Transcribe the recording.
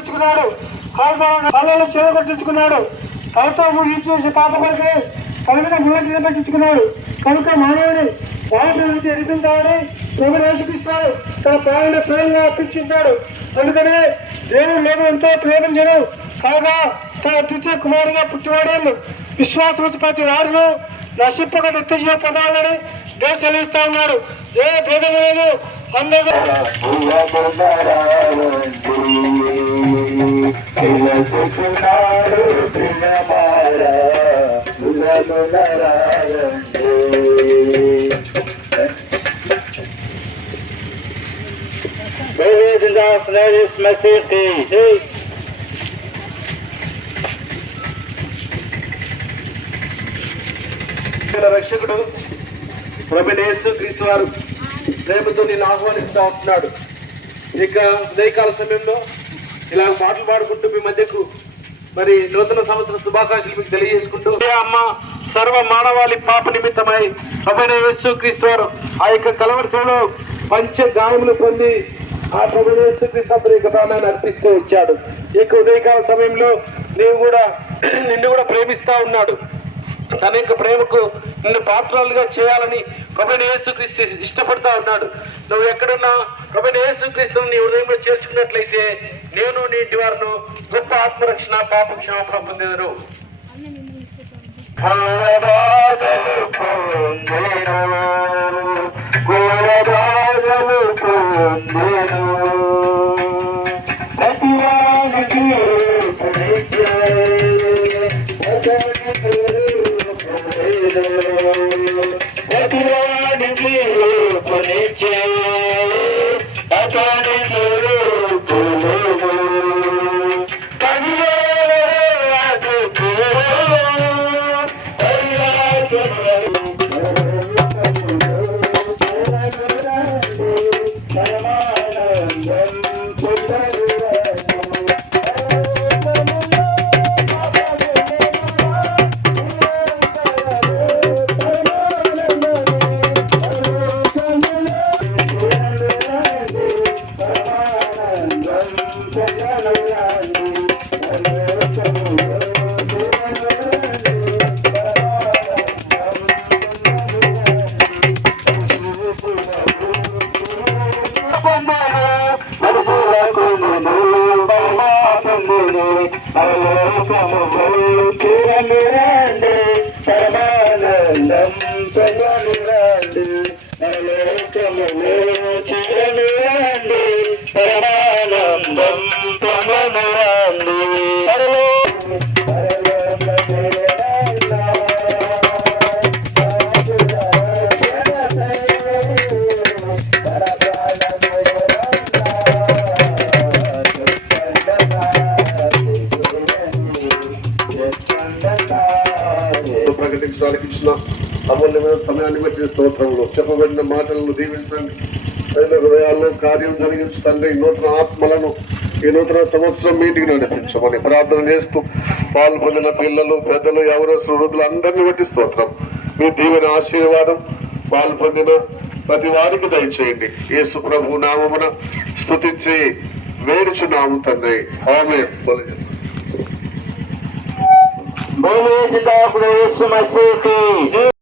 కొట్టించుకున్నాడు, కళ్ళను చెవి కొట్టించుకున్నాడు, కళ్ళతో ఊహించేసి పాప కొరకు కలిగిన ముళ్ళ పట్టించుకున్నాడు. కనుక మానవుని వాటి నుంచి ఎదిపించాలని ప్రభుని యేసుక్రీస్తు తన ప్రాణాన్ని స్వయంగా అర్పించాడు. అందుకనే దేవుడు మేము ఎంతో ప్రేమించను కాగా తన ద్వితీయ కుమారుగా పుట్టివాడేళ్ళు విశ్వాసం వచ్చి ప్రతి వారిను నశింపక నిత్యజీవ పొందాలని దేవుడు చెల్లిస్తా ఉన్నాడు. ఏ భేదం లేదు, అందరూ రక్షకుడు ప్రభువైన యేసుక్రీస్తు వారు ప్రేమతో నేను ఆహ్వానిస్తూ ఉంటున్నాడు. ఇక ఉదయకాల సమయంలో ఇలా పాటలు పాడుకుంటూ మీ మధ్యకు మరి నూతన సంవత్సర శుభాకాంక్షలు మీకు తెలియజేసుకుంటూ అమ్మ సర్వ మానవాళి పాప నిమిత్తమై ప్రభువైన యేసుక్రీస్తు వారు ఆ యొక్క కలవరసంలో పంచ గాయములు పొంది ఆ ప్రభువైన యేసుక్రీస్తు వారి యొక్క ప్రాణాన్ని అర్పిస్తూ వచ్చాడు. ఈ యొక్క ఉదయకాల సమయంలో నిన్ను కూడా ప్రేమిస్తా ఉన్నాడు. తన యొక్క ప్రేమకు నిన్ను పాత్రలుగా చేయాలని ప్రభువైన యేసుక్రీస్తు ఇష్టపడతా ఉన్నాడు. నువ్వు ఎక్కడున్నా ప్రభువైన యేసుక్రీస్తుని నీ హృదయంలో చేర్చుకున్నట్లయితే నేను నీ ఇంటి వారిను గొప్ప ఆత్మరక్షణ పాప క్షమాపణ పొందేదను. ప్రకటించడానికి ఇచ్చిన అమూల్యమైన సమయాన్ని బట్టి స్తోత్రములు. చెప్పబడిన మాటలను దీవించండి. హృదయాల్లో కార్యం జరిగించు తండ్రి. నూతన ఆత్మలను ఈ నూతన సంవత్సరం మీటింగ్ నడిపించమని ప్రార్థన చేస్తూ పాల్పొందిన పిల్లలు, పెద్దలు, యవనస్తులు, వృద్ధులు అందరినీ బట్టి స్తోత్రం. మీ దీవెన ఆశీర్వాదం పాల్పొందిన ప్రతి వారికి దయచేయండి. యేసు ప్రభు నామమున స్తుతించి వేడుచున్నాము తండ్రి. ఆమేన్. बोले पिता प्रभु यीशु मसीह की